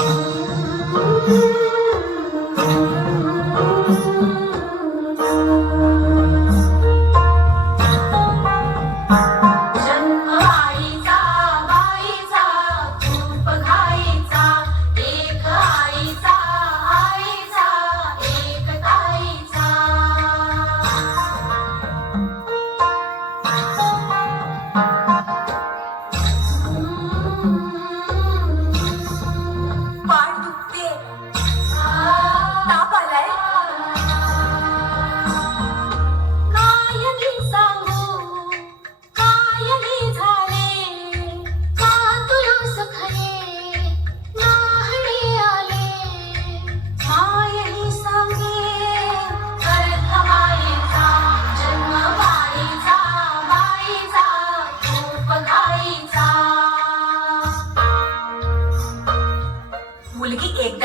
Oh,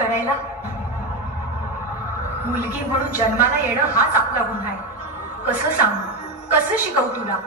करायला? मुलगी म्हणून जन्माला येणं हाच आपला गुन्हा आहे. कसं सांगू? कसं शिकवू तुला?